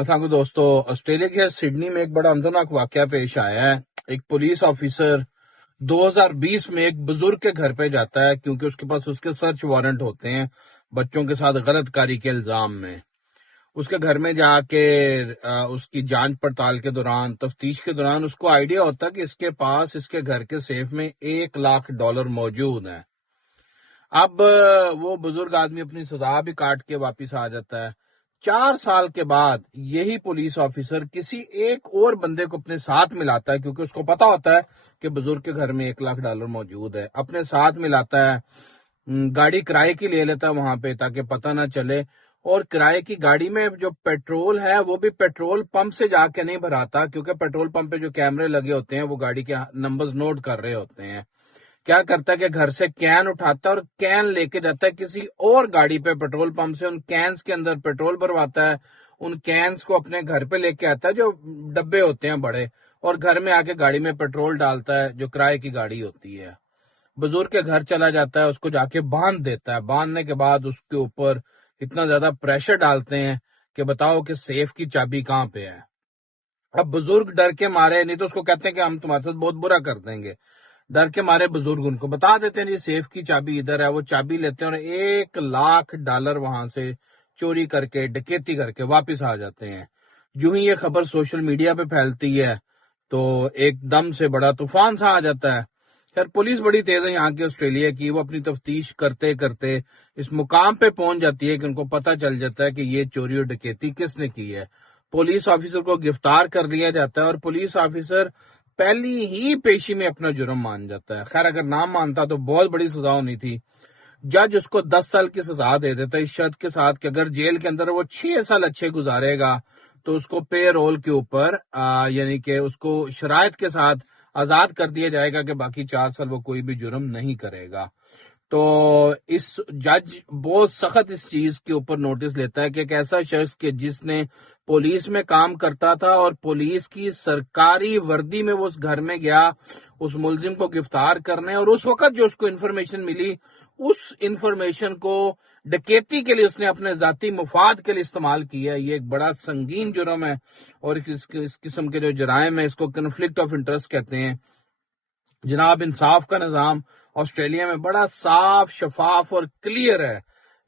السلام دوستو، آسٹریلیا کے سڈنی میں ایک بڑا اندرناک واقعہ پیش آیا ہے۔ ایک پولیس آفیسر 2020 میں ایک بزرگ کے گھر پہ جاتا ہے کیونکہ اس کے پاس اس کے سرچ وارنٹ ہوتے ہیں بچوں کے ساتھ غلط کاری کے الزام میں۔ اس کے گھر میں جا کے اس کی جانچ پڑتال کے دوران، تفتیش کے دوران اس کو آئیڈیا ہوتا ہے کہ اس کے پاس اس کے گھر کے سیف میں $1,00,000 موجود ہیں۔ اب وہ بزرگ آدمی اپنی سزا بھی کاٹ کے واپس آ جاتا ہے۔ 4 سال کے بعد یہی پولیس آفیسر کسی ایک اور بندے کو اپنے ساتھ ملاتا ہے کیونکہ اس کو پتا ہوتا ہے کہ بزرگ کے گھر میں $1,00,000 موجود ہے۔ اپنے ساتھ ملاتا ہے، گاڑی کرائے کی لے لیتا ہے وہاں پہ تاکہ پتہ نہ چلے، اور کرائے کی گاڑی میں جو پیٹرول ہے وہ بھی پیٹرول پمپ سے جا کے نہیں بھراتا کیونکہ پیٹرول پمپ پہ جو کیمرے لگے ہوتے ہیں وہ گاڑی کے نمبرز نوٹ کر رہے ہوتے ہیں۔ کیا کرتا ہے کہ گھر سے کین اٹھاتا ہے اور کین لے کے جاتا ہے کسی اور گاڑی پہ پیٹرول پمپ سے، ان کینز کے اندر پیٹرول بھرواتا ہے، ان کینز کو اپنے گھر پہ لے کے آتا ہے جو ڈبے ہوتے ہیں بڑے، اور گھر میں آ کے گاڑی میں پیٹرول ڈالتا ہے جو کرائے کی گاڑی ہوتی ہے۔ بزرگ کے گھر چلا جاتا ہے، اس کو جا کے باندھ دیتا ہے۔ باندھنے کے بعد اس کے اوپر اتنا زیادہ پریشر ڈالتے ہیں کہ بتاؤ کہ سیف کی چابی کہاں پہ ہے۔ اب بزرگ ڈر کے مارے، نہیں تو اس کو کہتے ہیں کہ ہم تمہارے ساتھ بہت برا کر دیں گے، ڈر کے مارے بزرگ ان کو بتا دیتے ہیں جی سیف کی چابی ادھر ہے۔ وہ چابی لیتے ہیں اور $1,00,000 وہاں سے چوری کر کے، ڈکیتی کر کے واپس آ جاتے ہیں۔ جو ہی یہ خبر سوشل میڈیا پہ پھیلتی ہے تو ایک دم سے بڑا طوفان سا آ جاتا ہے۔ خیر پولیس بڑی تیز ہے یہاں کی، آسٹریلیا کی، وہ اپنی تفتیش کرتے کرتے اس مقام پہ پہنچ جاتی ہے کہ ان کو پتہ چل جاتا ہے کہ یہ چوری اور ڈکیتی کس نے کی ہے۔ پولیس آفیسر کو گرفتار کر لیا جاتا ہے اور پولیس آفیسر پہلی ہی پیشی میں اپنا جرم مان جاتا ہے۔ خیر اگر نہ مانتا تو بہت بڑی سزا ہونی تھی۔ جج اس کو 10 سال کی سزا دے دیتا ہے اس شرط کے ساتھ کہ اگر جیل کے اندر وہ 6 سال اچھے گزارے گا تو اس کو پے رول کے اوپر یعنی کہ اس کو شرائط کے ساتھ آزاد کر دیا جائے گا کہ باقی 4 سال وہ کوئی بھی جرم نہیں کرے گا۔ تو اس جج بہت سخت اس چیز کے اوپر نوٹس لیتا ہے کہ ایک ایسا شخص کہ جس نے پولیس میں کام کرتا تھا اور پولیس کی سرکاری وردی میں وہ اس گھر میں گیا اس ملزم کو گرفتار کرنے، اور اس وقت جو اس کو انفارمیشن ملی اس انفارمیشن کو ڈکیتی کے لیے اس نے اپنے ذاتی مفاد کے لیے استعمال کیا ہے۔ یہ ایک بڑا سنگین جرم ہے، اور اس قسم کے جو جرائم ہیں اس کو کنفلکٹ آف انٹرسٹ کہتے ہیں۔ جناب انصاف کا نظام آسٹریلیا میں بڑا صاف، شفاف اور کلیئر ہے۔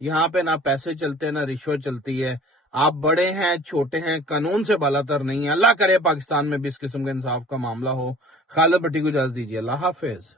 یہاں پہ نہ پیسے چلتے نہ رشوت چلتی ہے۔ آپ بڑے ہیں چھوٹے ہیں، قانون سے بالا تر نہیں ہے۔ اللہ کرے پاکستان میں بھی اس قسم کے انصاف کا معاملہ ہو۔ خالد بھٹی کو اجازت دیجیے، اللہ حافظ۔